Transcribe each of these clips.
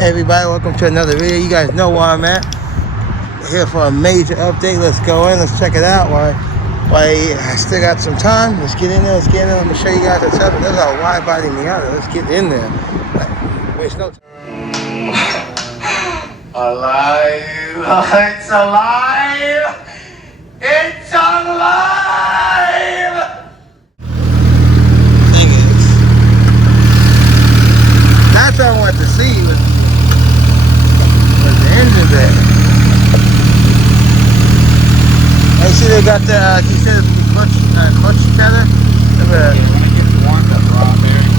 Hey everybody, welcome to another video. You guys know where I'm at. We're here for a major update. Let's go in, let's check it out. While I still got some time, let's get in there, Let me show you guys what's up. There's a wide body Miata. Let's get in there. Waste no time. Alive! It's alive! It's alive! Thing is, that's what I wanted to see was the engine bay. And you see they got the, he said clutch tether. Yeah, when it gets warm, the raw bearing.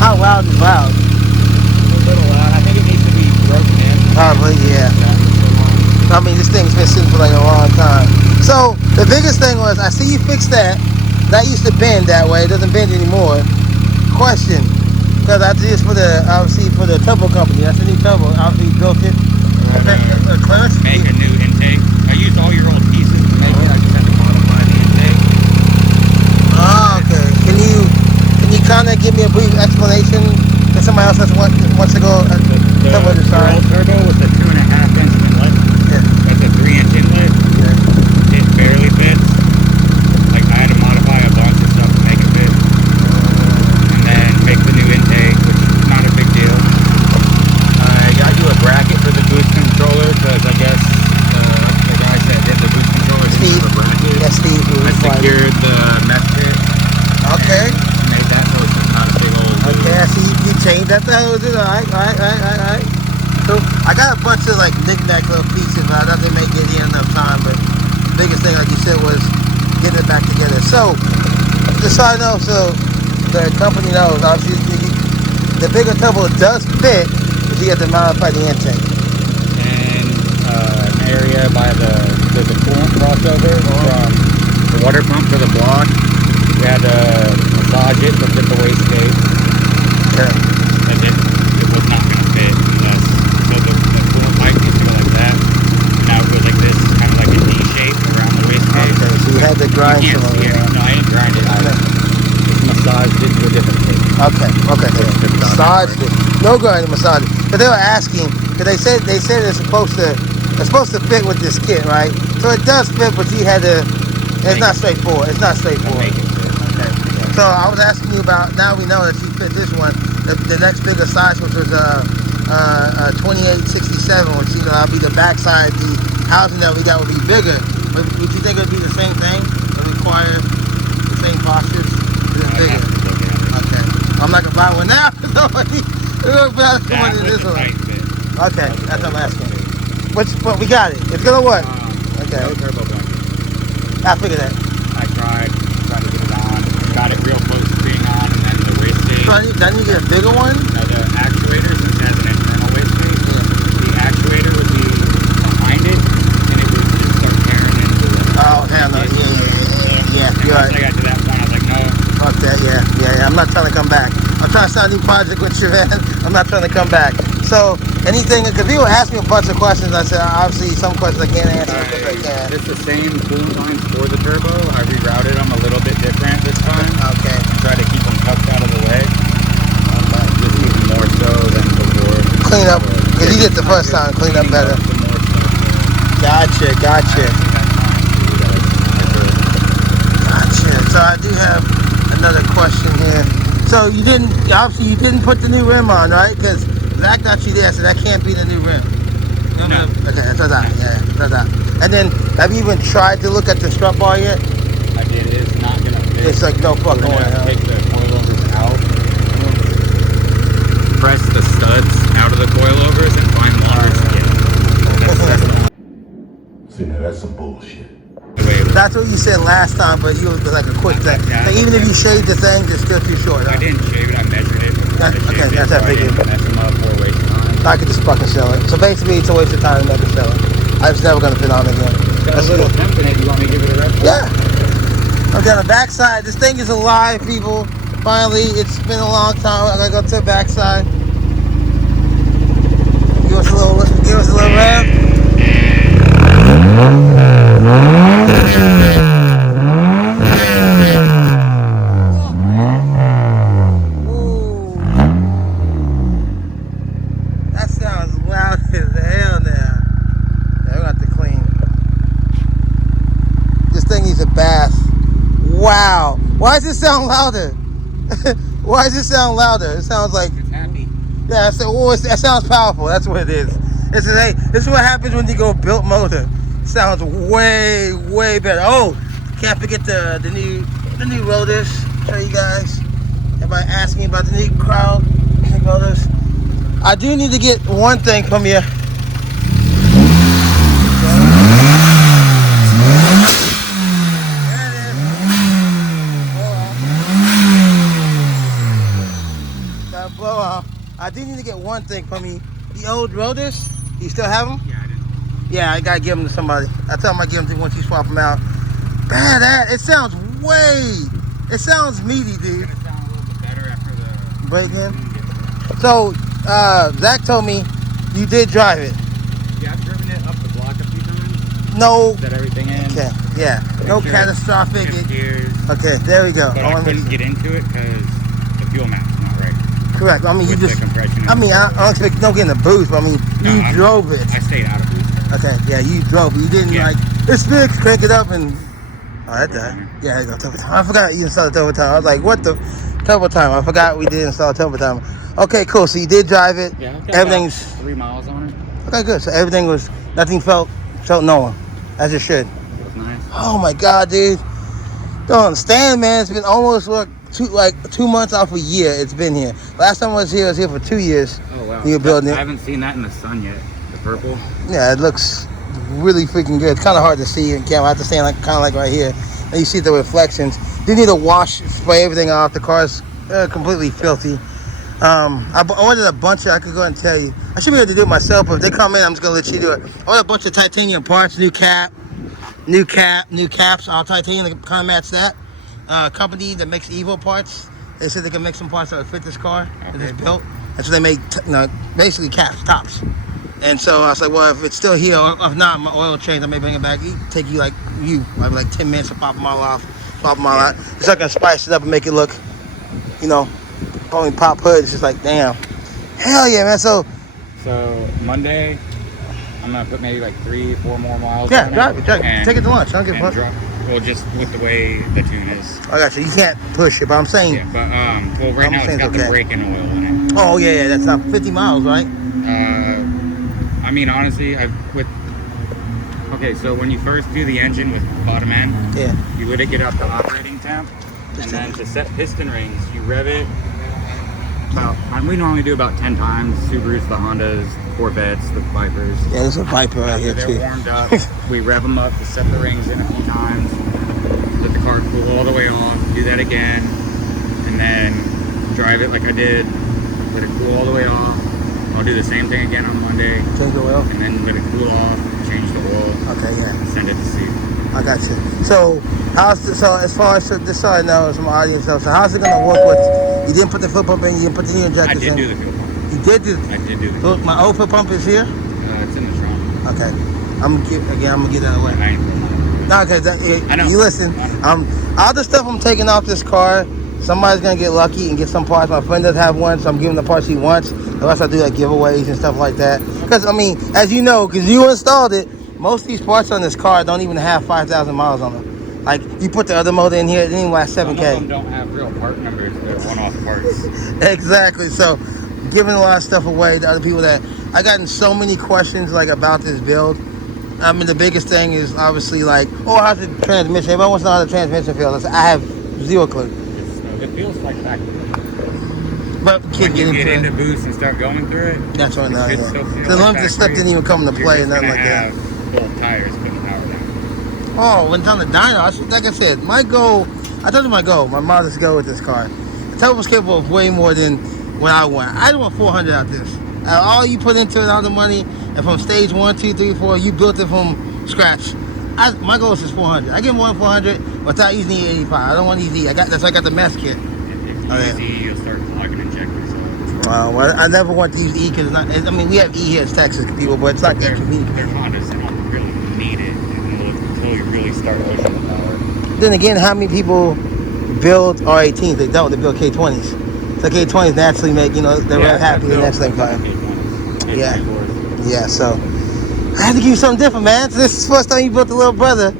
How loud is loud? A little loud. I think it needs to be broken in. Probably, yeah. I mean, this thing's been sitting for like a long time. So the biggest thing was, I see you fixed that. That used to bend that way. It doesn't bend anymore. Question, because I did this for the, obviously for the turbo company. That's a new turbo. Obviously you built it. Clearance? Make a new intake. I used all your old pieces to make it. I just had to modify the intake. Oh, okay. Can you kind of give me a brief explanation if somebody else wants to go? The old turbo was a 2.5-inch inlet. Yeah. That's a 3-inch inlet. Yeah. It barely fits. Like I had to modify a bunch of stuff to make it fit. And then make the new intake, which is not a big deal. I got you a bracket for the boost controller because I guess the guy said did the boost controller. Steve. Yeah, Steve. I secured the mesh kit. Okay. Made that so it's not a big old loop. Okay, I see you changed that to hoses. Alright. So I got a bunch of like knick-knack little pieces, but I thought they may get here enough time. But the biggest thing, like you said, was getting it back together. So just so I know, so the company knows, obviously the bigger turbo does fit, but you have to modify the intake. And an area by there's a coolant crossover from the water pump to the block. We had to massage it to fit the wastegate. Okay. And it was not going to fit unless, so the coolant pipe needs to go like that. Now it goes like this, kind of like a D shape around the wastegate. Okay, so you had to grind some of it. No, I didn't grind it. I just massaged it to a different shape. Okay. Massaged it. No grinding, massage it. But they were asking, because they said it's supposed to fit with this kit, right? So it does fit, but you had to. It's not straightforward. Okay. So I was asking you about. Now we know that you fit this one. The next bigger size, which was 2867, which I'll be the backside. The housing that we got would be bigger. But would you think it would be the same thing? It require the same postures? Is it bigger? Okay. I'm not gonna buy one now. But this one. Okay, that's what I'm asking. But we got it. It's gonna work. Okay. No turbo blanket. I figured that. I tried to get it on. Got it real close to being on, and then the wastegate. So I need to get a bigger one? Now the actuator, since it has an internal wastegate, the actuator would be behind it, and it would just start tearing into it. Oh, hell no. Yeah. You're right. Once I got to that point, I was like, no. Fuck that, yeah. I'm not trying to come back. I'm trying to start a new project with you, man. I'm not trying to come back. So, anything, because people ask me a bunch of questions. I said, obviously, some questions I can't answer because I can. It's the same coolant lines for the turbo. I rerouted them a little bit different this time. Okay. And tried to keep them tucked out of the way. Just even more so than before. Clean up, because you did the first time, clean up better. Gotcha. So I do have another question here. So you didn't put the new rim on, right? Because Zach got you there, so that can't be the new rim. No. Okay, that's that. And then, have you even tried to look at the strut bar yet? I did. It's not gonna fit. It's like no fucking way. Take the coilovers out. Press the studs out of the coilovers and find one. See, now that's some bullshit. That's what you said last time, but you was like a quick thing. So even if you shaved the thing, it's still too short. Huh? I didn't shave it. I measured it. Okay, that's that big. Mess them up or waste time. I could just fucking sell it. So basically, it's a waste of time to make it sell it. I'm just never gonna fit on again. Got a little temp in it. You want me to give it a rest? Yeah. Okay, on the backside, this thing is alive, people. Finally, it's been a long time. I gotta go to the backside. Give us a little rev. That's Wow. Why does it sound louder? Why does it sound louder? It sounds like... It's happy. Yeah, that sounds powerful. That's what it is. This is what happens when you go built motor. It sounds way, way better. Oh, can't forget the new rotors. Show you guys. Everybody asking about the new crowd rotors. I do need to get one thing from you. Blow off. I do need to get one thing from you. The old rotors, you still have them? Yeah, I did. Yeah, I gotta give them to somebody. I tell them I give them to once you swap them out. Man, it sounds meaty, dude. It's gonna sound a little bit better after the break in. So, Zach told me you did drive it. Yeah, I've driven it up the block a few times. No. Set everything in. Okay, yeah. No catastrophic. Gears. Okay, there we go. But I couldn't get into it because the fuel map's not right. Correct. I mean, you just. I don't expect no getting a boost, but I mean, you drove it. I stayed out of boost. Okay, yeah, you drove it. You didn't like, it's fixed, crank it up, and. Oh, that done. Yeah, there you go, turbo time. I forgot you installed turbo time. I was like, what the? Turbo time. I forgot we did install turbo time. Okay, cool. So you did drive it. Yeah, everything's 3 miles on it. Okay, good. So everything was, nothing felt normal, as it should. It was nice. Oh my God, dude. Don't understand, man. It's been almost 2 months off a year. It's been here. Last time I was here for 2 years. Oh wow. You were building it. I haven't seen that in the sun yet. The purple. Yeah, it looks really freaking good. It's kind of hard to see in camera. I have to stand kind of like right here. And you see the reflections. You need to spray everything off. The car's completely filthy. I ordered a bunch I could go and tell you. I should be able to do it myself, but if they come in, I'm just going to let you do it. I ordered a bunch of titanium parts, new caps, all titanium, to kind of match that. Company that makes Evo parts, they said they can make some parts that would fit this car that is built. And so they make, basically caps, tops. And so I was like, well, if it's still here, or if not, my oil change, I may bring it back. It take you like 10 minutes to pop them all off, swap them all out. It's not going to spice it up and make it look, only pop hood. It's just like, damn. Hell yeah, man. So Monday, I'm going to put maybe like 3-4 more miles. Yeah, drive it. Take it to lunch. I don't give a fuck. Well, just with the way the tune is. I got you. You can't push it, but I'm saying. Yeah, but right now it's got the braking oil in it. Oh yeah, that's not 50 miles, right? I mean, honestly, okay, so when you first do the engine with bottom end, you let it get up to operating temp, and then to set piston rings, you rev it we normally do about 10 times. Subarus, the Hondas, Corvettes, the Vipers. Yeah, there's a Viper right here they're too. They're warmed up. We rev them up to set the rings in a few times. Let the car cool all the way off. Do that again, and then drive it like I did. Let it cool all the way off. I'll do the same thing again on Monday. Change the oil? And then let it cool off, change the oil. Okay, yeah. And send it to sea. I got you. So, as far as this, so I know, some audience knows, so how's it going to work with, you didn't put the fuel pump in, you didn't put the new injectors in? I did do the fuel pump. You did do I did do the fuel pump. My old fuel pump is here? It's in the trunk. Okay. I'm going to get that away. No, because you listen, all the stuff I'm taking off this car, somebody's going to get lucky and get some parts. My friend doesn't have one, so I'm giving the parts he wants. Unless I do like giveaways and stuff like that. Because, I mean, as you know, because you installed it, most of these parts on this car don't even have 5,000 miles on them. Like, you put the other motor in here, it didn't even last 7K. Some of them don't have real part numbers, they're one-off parts. Exactly. So, giving a lot of stuff away to other people that... I gotten so many questions, like, about this build. I mean, the biggest thing is obviously, like, how's the transmission? Everybody wants to know how the transmission feels. I have zero clue. It feels like that. But when you get into boost and start going through it, that's what I know. The lump and slip didn't even come into play and nothing like that. Full tires putting power down. Oh, when it's on the dyno, like I said, my goal, I told you my goal, my modest goal with this car. The turbo was capable of way more than what I want. I want 400 out this. All you put into it, all the money, and from stage 1, 2, 3, 4, you built it from scratch. My goal is just 400. I get more than 400 without using the 85. I don't want to use the, that's why I got the mess kit. If you use E, you'll start clogging injectors. Well, I never want to use E because I mean, we have E here in Texas, people, but it's not that convenient. They're Hondas, they don't really need it until you really start pushing the power. Then again, how many people build R18s? They don't. They build K20s. So K20s naturally make, they're very happy and that's like fine. Yeah, so I had to give you something different, man. This is the first time you built a little brother.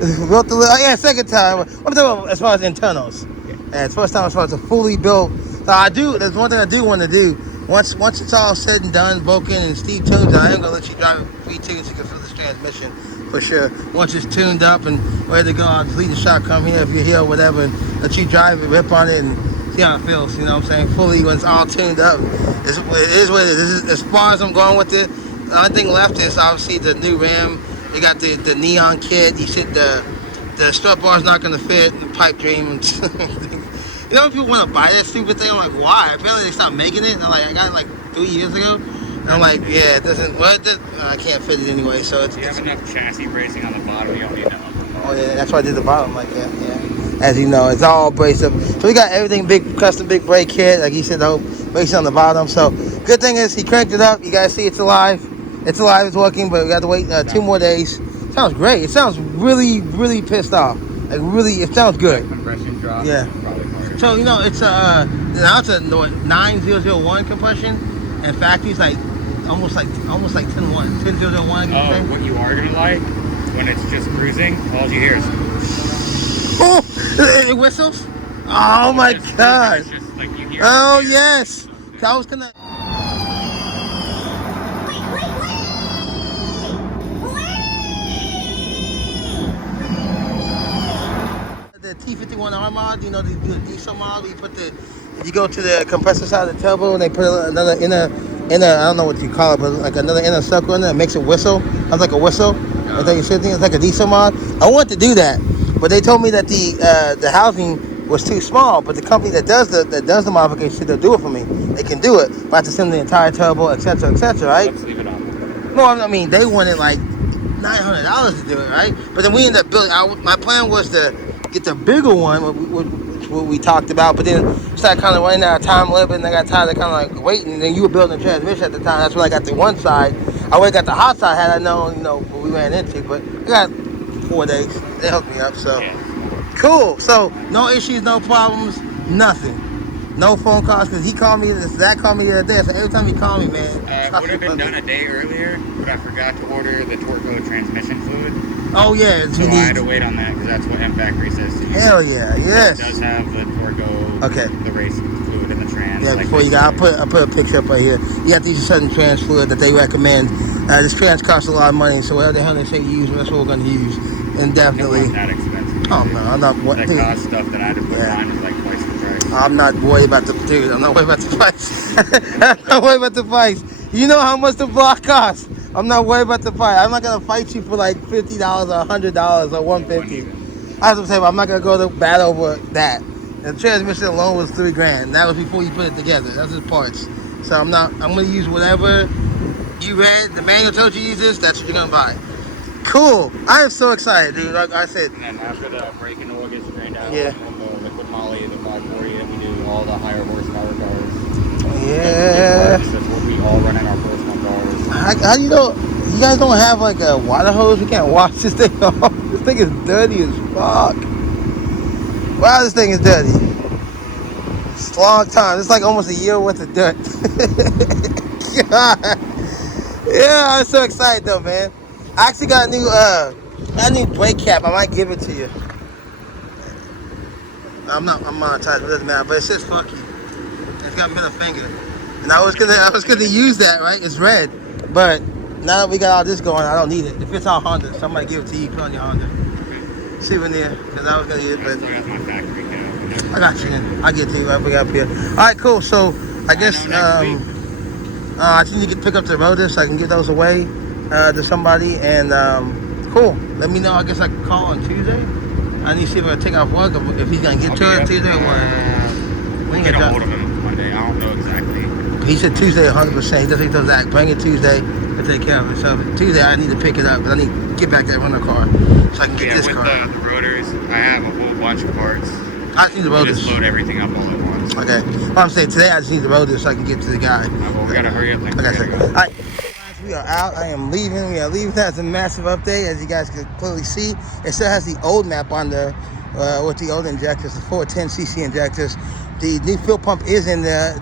Built the second time. I'm talking about as far as internals. Yeah, it's first time as far as a fully built. So I do. There's one thing I do want to do. Once it's all said and done, broken and Steve tunes, I am gonna let you drive it V2 so you can feel this transmission for sure. Once it's tuned up and ready to go, I'll just leave the shot, come here if you're here or whatever, and let you drive it, rip on it, and see how it feels. You know what I'm saying? Fully when it's all tuned up. It is what it is. This is as far as I'm going with it. The only thing left is obviously the new Ram. They got the neon kit. You said the strut bar is not gonna fit. The pipe dream. You know, people want to buy that stupid thing. I'm like, why? Apparently they stopped making it. And I'm like, I got it like 3 years ago. And I'm like, yeah, it doesn't. Well, I can't fit it anyway. So it's. You have enough chassis bracing on the bottom. You don't need that. Oh yeah, that's why I did the bottom. Like yeah. As you know, it's all braced up. So we got everything big, custom big brake kit. Like he said, the whole bracing on the bottom. So good thing is he cranked it up. You guys see it's alive. It's alive. It's working. But we got to wait 2 more days. Sounds great. It sounds really, really pissed off. Like really, it sounds good. Compression drop. Yeah. So you know it's now it's a 9001 compression, and factory's like almost like 1001, 10001. Oh, what you are gonna like when it's just cruising, all you hear is. Oh, it whistles. Oh my god. It's just like you hear. Oh yes. So I was gonna. The T51 R mod, you know, they do a diesel mod. You go to the compressor side of the turbo and they put another inner, I don't know what you call it, but like another inner circle in there that makes it whistle. Sounds like a whistle. I think it's like a diesel mod. I want to do that, but they told me that the housing was too small. But the company that does the modification, they'll do it for me. They can do it, but I have to send the entire turbo, etc., right? Let's leave it on. No, I mean they wanted like $900 to do it, right? But then we ended up building. My plan was to get the bigger one, what we talked about, but then started kind of running out of time limit, and I got tired of kind of like waiting. And then you were building the transmission at the time. That's when I got the one side. I would have got the hot side had I known, you know, what we ran into. But I got 4 days. They hooked me up, so cool. So no issues, no problems, nothing. No phone calls, because he called me, Zach called me the other day. So every time he called me, man. Would have been done a day earlier, but I forgot to order the Torco transmission fluid. Oh yeah, so I had to wait on that because that's what M Factory says to use. Hell yeah, yes. It does have the Torco, the race fluid in the trans. Yeah, like before you got, I put a picture up right here. You have to use a certain trans fluid that they recommend. This trans costs a lot of money, so whatever the hell they say use, that's what we're going to use. And definitely. It's not that expensive. Oh no, I'm not. What? That cost stuff that I had to put on is like twice the price. I'm not worried about the dude. I'm not worried about the price. I'm not worried about the price. You know how much the block costs. I'm not worried about the price. I'm not gonna fight you for like $50 or $100 or $150. I was gonna say, I'm not gonna go to bat over that. The transmission alone was $3,000. That was before you put it together. That's just parts. So I'm gonna use whatever you read. The manual told you to use this. That's what you're gonna buy. Cool. I am so excited, dude. Like I said. And then after the brake and oil gets drained out, yeah. And the liquid moly, the 540, and we do all the higher horsepower cars. Yeah. That's what we all run in our personal cars. How do you know? You guys don't have like a water hose? We can't wash this thing off. This thing is dirty as fuck. Wow, this thing is dirty. It's a long time. It's like almost a year worth of dirt. God. Yeah, I'm so excited though, man. I actually got a new brake cap. I might give it to you. I'm monetized, but it doesn't matter. But it says fuck you. It's got middle finger. And I was gonna use that, right? It's red. But now that we got all this going, I don't need it. If it's all Honda, somebody give it to you, put on your Honda. Souvenir, because I was gonna use it, but I got you. I'll get to you right up here. Alright, cool. So I guess I just need to pick up the rotors so I can give those away to somebody, and cool. Let me know. I guess I can call on Tuesday. I need to see if I can take off work, or if he's gonna get to it Tuesday or what. When you get a hold of him Monday, I don't know exactly. He said Tuesday 100%. He doesn't tell Zach, bring it Tuesday and take care of it. So Tuesday I need to pick it up, but I need to get back that rental car so I can get this car. With the rotors, I have a whole bunch of parts. I just need the rotors. Just load everything up all at once. Okay. Well, I'm saying today I just need the rotors so I can get to the guy. Well, we gotta hurry up. Like I said. All right. We are out. I am leaving. We are leaving. That's a massive update, as you guys can clearly see. It still has the old map on the with the old injectors, the 410cc injectors. The new fuel pump is in the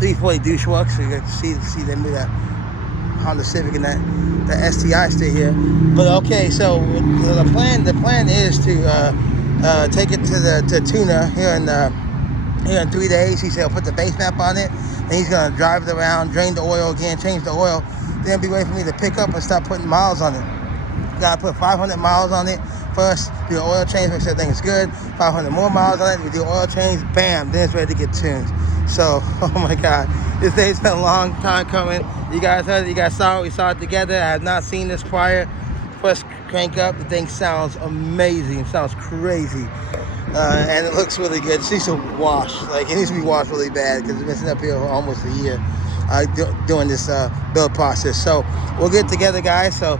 340 douche works, so you can see them do that. Honda Civic and that STI still here. But okay, so the plan is to take it to Tuna here in 3 days. He said he'll put the base map on it, and he's gonna drive it around, drain the oil again, change the oil. Then be waiting for me to pick up and start putting miles on it. Gotta put 500 miles on it first, do the oil change, make sure everything's good. 500 more miles on it, we do oil change, bam, then it's ready to get tuned. So, oh my God, this day's been a long time coming. You guys heard it, you guys saw it, we saw it together. I have not seen this prior. First crank up, the thing sounds amazing, it sounds crazy. And it looks really good. It needs to wash, like it needs to be washed really bad because it's been sitting up here for almost a year doing this build process. So we'll get together, guys. So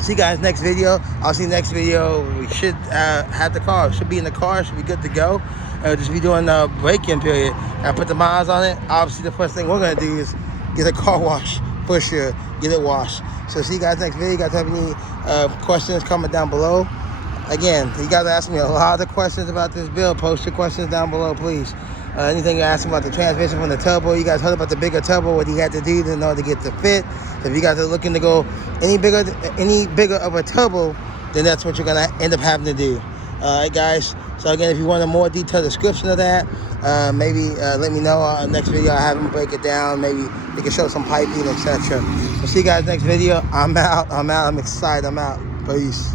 see you guys next video. I'll see you next video. We should have the car. Should be in the car. Should be good to go. Just be doing the break-in period. I put the miles on it. Obviously, the first thing we're gonna do is get a car wash for sure. Get it washed. So see you guys next video. You guys have any questions? Comment down below. Again, you guys asked me a lot of questions about this build. Post your questions down below, please. Anything you asked about the transmission from the turbo, you guys heard about the bigger turbo, what he had to do in order to get the fit. If you guys are looking to go any bigger of a turbo, then that's what you're gonna end up having to do. All right, guys. So again, if you want a more detailed description of that, maybe let me know. Next video, I have him break it down. Maybe we can show some piping, etc. We'll see you guys next video. I'm out. I'm excited. I'm out. Peace.